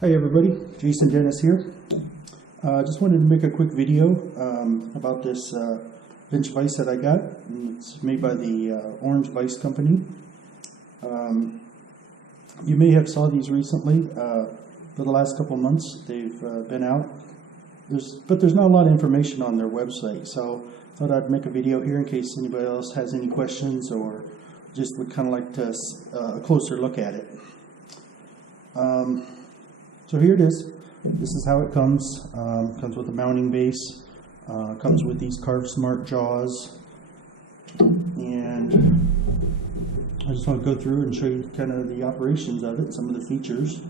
Hi everybody, Jason Dennis here. Just wanted to make a quick video about this bench vise that I got. It's made by the Orange Vise Company. You may have saw these recently. For the last couple months they've been out. But there's not a lot of information on their website, so I thought I'd make a video here in case anybody else has any questions or just would kind of like to a closer look at it. So here it is. This is how it comes. Comes with a mounting base. Comes with these carved smart jaws. And I just want to go through and show you kind of the operations of it, some of the features.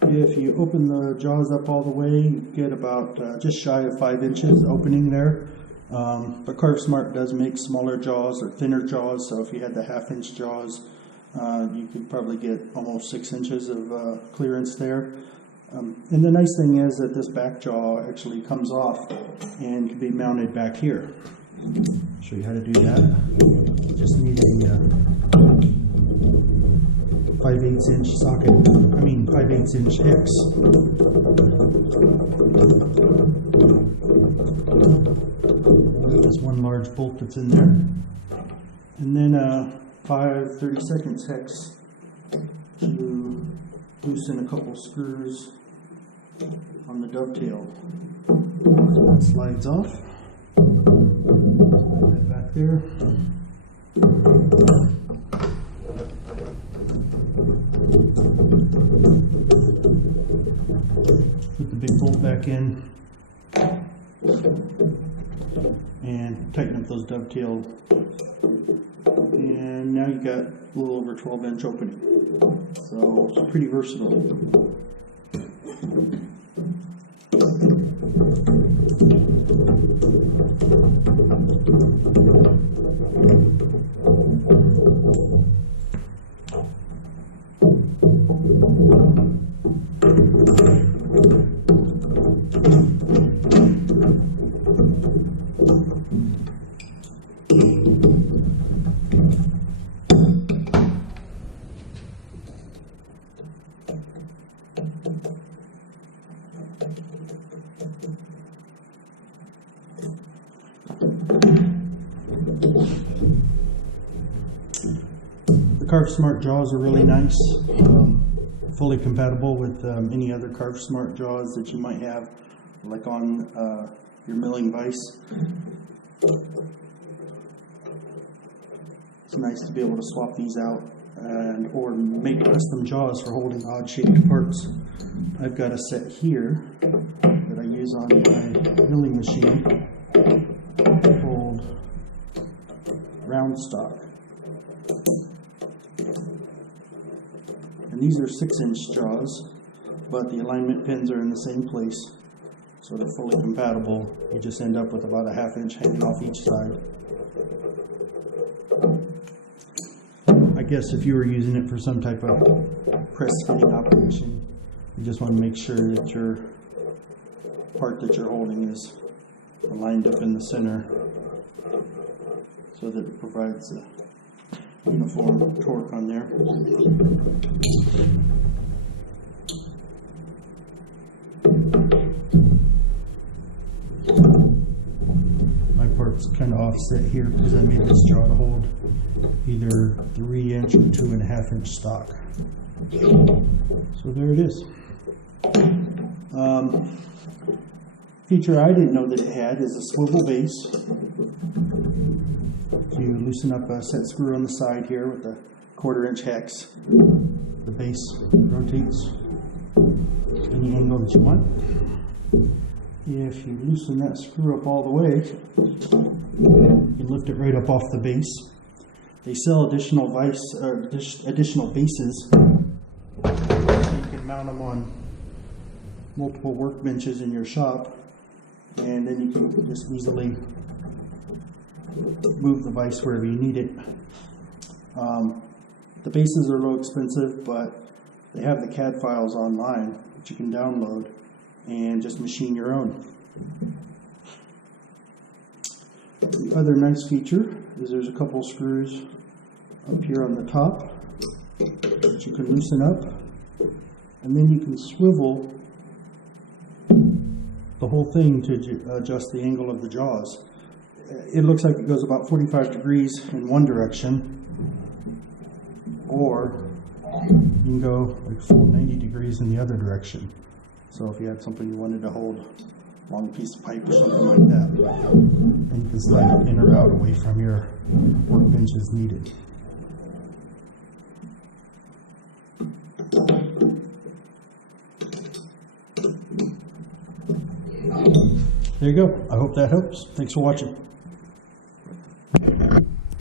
If you open the jaws up all the way, you get about just shy of 5 inches opening there. But Carve Smart does make smaller jaws or thinner jaws, so if you had the 1/2 inch jaws, you could probably get almost 6 inches of clearance there. And the nice thing is that this back jaw actually comes off and can be mounted back here. I'll show you how to do that. You just need a 5/8 inch socket, 5/8 inch hex. There's one large bolt that's in there, and then a 5/32 hex to loosen a couple screws on the dovetail. That slides off. Slide that back there. Put the big bolt back in and tighten up those dovetails, and now you've got a little over 12-inch opening, so it's pretty versatile. The Carve Smart jaws are really nice, fully compatible with any other Carve Smart jaws that you might have, like on your milling vise. It's nice to be able to swap these out or make custom jaws for holding odd-shaped parts. I've got a set here that I use on my milling machine to hold round stock. And these are 6-inch jaws, but the alignment pins are in the same place, so they're fully compatible. You just end up with about a 1/2 inch hanging off each side. I guess if you were using it for some type of press fitting operation, you just want to make sure that your part that you're holding is aligned up in the center so that it provides a uniform torque on there. My part's kind of offset here because I made this jaw to hold either 3-inch or 2.5 inch stock. So there it is. Feature I didn't know that it had is a swivel base. You loosen up a set screw on the side here with a 1/4 inch hex. The base rotates any angle that you want. If you loosen that screw up all the way, you can lift it right up off the base. They sell additional additional bases. You can mount them on multiple workbenches in your shop, and then you can just easily move the vise wherever you need it. The bases are a little expensive, but they have the CAD files online that you can download and just machine your own. The other nice feature is there's a couple screws up here on the top that you can loosen up, and then you can swivel the whole thing to adjust the angle of the jaws. It looks like it goes about 45 degrees in one direction, or you can go like full 90 degrees in the other direction. So if you had something you wanted to hold, a long piece of pipe or something like that, and you can slide it in or out away from your workbench as needed. There you go. I hope that helps. Thanks for watching.